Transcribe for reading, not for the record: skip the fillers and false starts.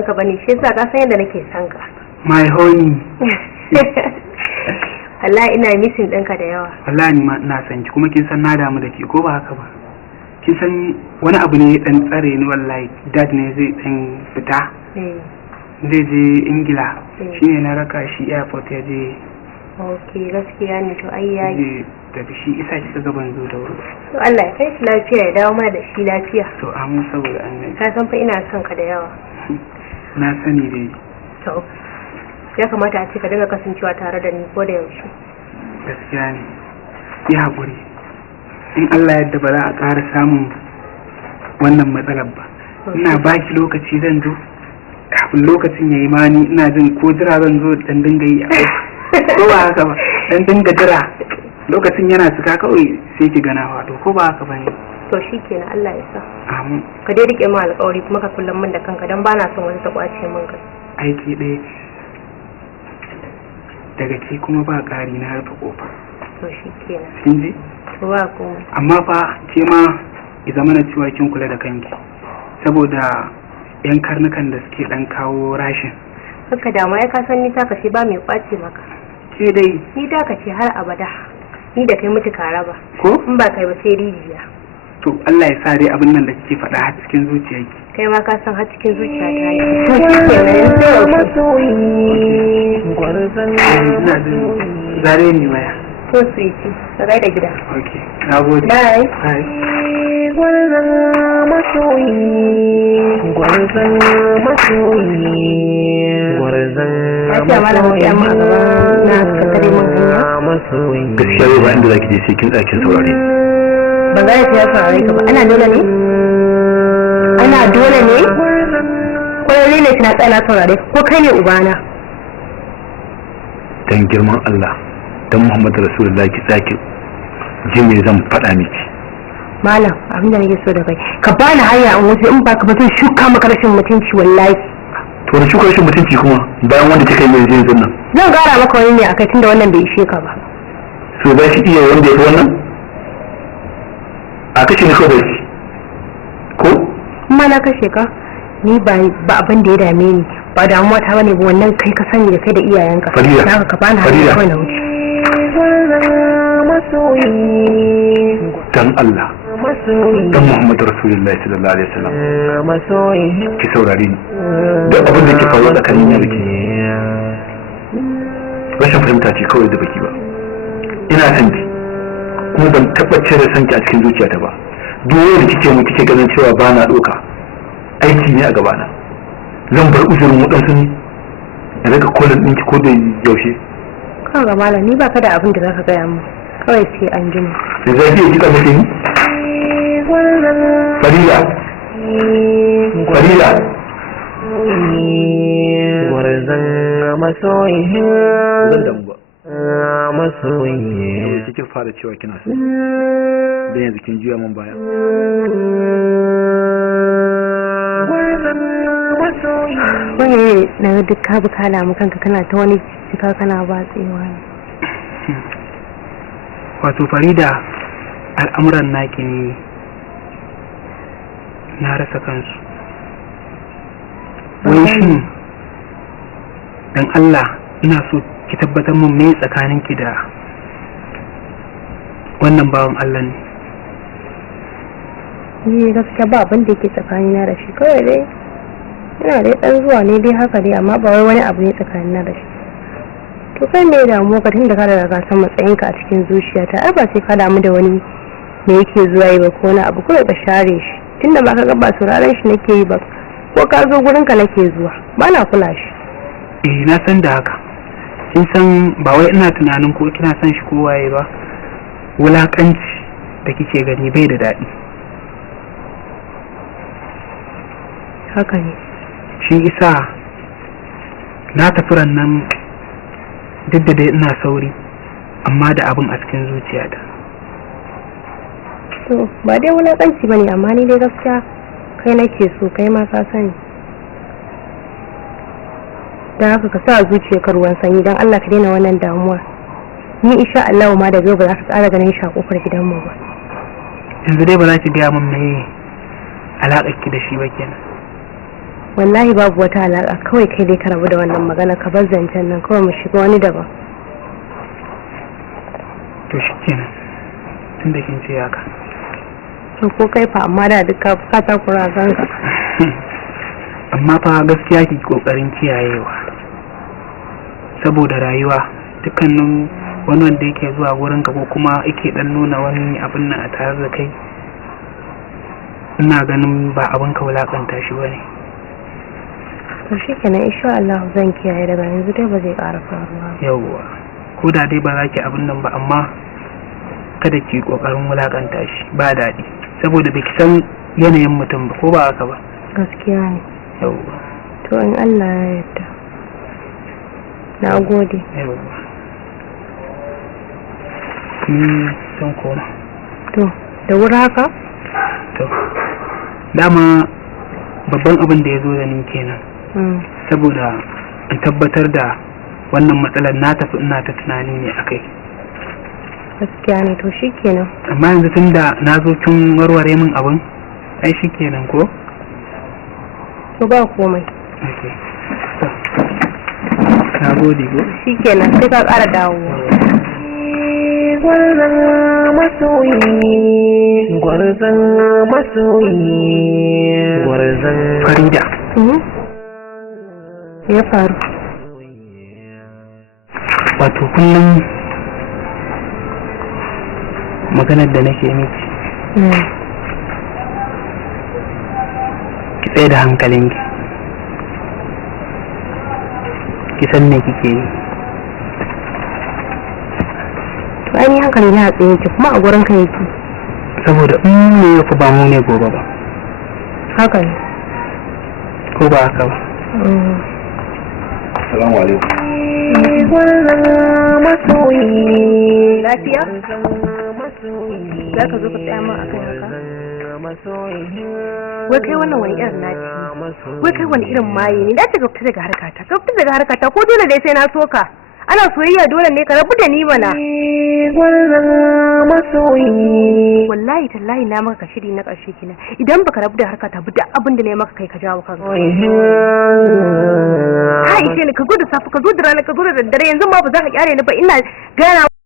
Ka bane shi yasa ka san yadda nake son ka. My honey. Wallahi ina missing ɗinka da yawa. Wallahi ni ma ina son ki kuma kin san na damu da ke ko ba haka ba. Kin san wani abu ne dan tsare ni wallahi dad ne zai dan fita. Zai je Ingila. Shine na raka shi airport ya je. Okay gaskiya ne to ai yayi. Da shi isa kika ga ban zo da wuri. To Allah ya kai shi lafiya ya dawo mana da shi lafiya. To amin saboda annabi. Ka san fa ina son ka da yawa. Na sani dai. To ya kamata a ce ka dinga kasancewa tare da ni ko da yaushe. Gaskiya ne. Yi haƙuri. In Allah yadda ba za a ƙara samun wannan matsalar ba. Ina baki lokaci zan zo. Kafin lokacin yayi ma ni ina jin ko jira zan zo dan dinga yi a ko ba haka ba. Dan dinga jira. Lokacin yana cika kawai sai ki gana wato ko ba haka bane. To shikenan Allah ya sa. Amin. Ka dai rike mu alƙawari kuma ka kullum min da kanka dan bana son wani ta kwace min kai. Aiki ɗaya. Daga ke kuma ba ƙari na harfa kofa. To shikenan. Kin ji? To ba ko. Amma fa ke ma ki zama na cewa kin kula da kanki. Saboda yan karnukan da suke dan kawo rashin. Haka da ma ya ka san ni ta kace ba mai kwace maka. Ke dai. Ni ta kace har abada. Ni da kai mutu ka raba. Ko? In ba kai ba sai rijiya. To Allah ya sa dai abin nan da kike faɗa har cikin zuciyarki. Kai ma ka san har cikin zuciya ta yi. To shikenan masoyi. Gwarzan ina jin zare ni waya. To sweet. Ka da gida. Okay. Nagode. Bye. Bye. Gwarzan masoyi. Gwarzan masoyi. Gwarzan masoyi. Na kakare mun hanya. Masoyi. Gaskiya yau ba inda zaki je sai kin ɗakin saurare. Ban gane ta yasa rai ka ba. Ana dole ne? Ana dole ne? Ko ne ne kina tsana saurare ko kai ne ubana? Dan girman Allah, dan Muhammadu Rasulullahi ki tsaki. Ji me zan faɗa miki. Malam, abin da nake so da kai. Ka bani hanya an wuce in ba ka ba zan shuka maka rashin mutunci wallahi. To da shuka rashin mutunci kuma bayan wanda kika yi mai yanzu nan. Zan gara maka wani ne akai tunda wannan bai ishe ka ba. So ba shi iya wanda ya fi wannan? A kashe ni kawai ko? Kuma na kashe ka ni ba abin da ya dame ni ba damuwa ta bane ba wannan kai ka sani da kai da iyayenka. Farida, ka bani hanya kawai na wuce. Dan Allah, dan Muhammadu Rasulullahi sallallahu alaihi wasallam. Ki saurare ni. Duk abin da ke faruwa tsakanin ni da ke. Rashin fahimta ce kawai da baki ba. Ina son ki. Kuma ban tabbatar da sanki a cikin zuciyata ba. Duk wanda kike mu kike ganin cewa ba na doka. Aiki ne a gabana. Zan bar uzurin waɗansu ne da daga kolin ɗinki ko da yaushe. Kan ga malam ni baka da abin da zaka gaya mu kawai sai an jima. Da zafi ya kika mace ni? Farida. Gwarzon masoyi. Zan damu ba. Masoyi. Yau cikin fara cewa kina so. Dan yanzu kin juya min baya. Wai na duk ka bukala mu kanka kana ta wani cika kana batsewa ne. Wato Farida, al'amuran naki ne na rasa kansu. Wai shin dan Allah ina so ki tabbatar min me tsakaninki da wannan bawan Allah ne. Ni gaskiya ba abin da yake tsakanina da shi kawai dai ina dai dan zuwa ne dai haka dai amma ba wai wani abu ne tsakanina da shi. To kai me damuwa ka tunda ka riga ka san matsayinka a cikin zuciyata ai ba sai ka damu da wani me yake zuwa yi ba ko wani abu kawai ka share shi tunda ba ka ga ba sauraron shi nake yi ba ko ka zo gurin ka nake zuwa ba na kula shi. Na san da haka. Kin san ba wai ina tunanin ko kina san shi ko waye ba. Wulakanci da kike gani bai da daɗi. Haka ne. Shi isa na tafi nan duk da dai ina sauri amma da abin a cikin zuciyata. To ba dai wulakanci bane amma ni dai gaskiya kai nake so kai ma ka sani. Da haka ka sa zuciyarka ruwan sanyi don Allah ka daina wannan damuwa. Ni insha Allah ma da yau ba za ka tsara ganin shi a kofar gidanmu ba. Yanzu dai ba za ki gaya min me alaƙar ki da shi ba kenan. Wallahi babu wata alaƙa kawai kai dai ka rabu da wannan magana ka bar zancen nan kawai mu shiga wani daban. To shi kenan tunda kin ce haka. To ko kai fa amma da duk ka takura ganka. Amma fa gaskiya ki kokarin kiyayewa. Saboda rayuwa dukkanin wani wanda yake zuwa gurin ka ko kuma yake dan nuna wani abin nan a tare da kai ina ganin ba abin ka wulakanta shi bane. To shi kenan insha Allah zan kiyaye daga yanzu dai ba zai ƙara faruwa. Yawwa ko da dai ba za ki abin nan ba amma kada ki kokarin wulakanta shi ba daɗi saboda baki san yanayin mutum ba ko ba haka ba. Gaskiya ne. Yawwa. To in Allah ya yarda. Na gode. Yawwa. Ni son koma. To da wuri haka? To dama babban abin da ya zo da ni kenan. Saboda in tabbatar da wannan matsalar na tafi ina ta tunani ne a kai. Gaskiya ne to shi kenan. Amma yanzu tun da na zo kin warware min abin ai shi kenan ko? To ba komai. Okay. Na gode ko? Shi kenan sai ka ƙara dawowa. Gwarzon masoyi, gwarzon masoyi, gwarzon Farida. Ya faru. Wato kullum maganar da nake miki ki tsaye da hankalinki ki san me kike yi. To ai ni hankali na tsaye ki kuma a gurin ka yake. Saboda in ne yau ba mu ne gobe ba. Haka ne. Ko ba haka ba. Assalamu alaikum. Lafiya? Za ka zo ka tsaya min a kai haka? Wai kai wannan wani irin naci? Wai kai wani irin maye ne? Da ta gafta daga harkata. Gafta daga harkata ko dole dai sai na soka. Ana soyayya dole ne ka rabu da ni mana. Wallahi tallahi na maka shiri na ƙarshe kina. Idan baka rabu da harkata ba da abin da ne maka kai ka jawo kanka. Hai sai ni ka zo da safe ka zo da rana ka zo da daddare yanzu ma ba za ka kyare ni ba ina gana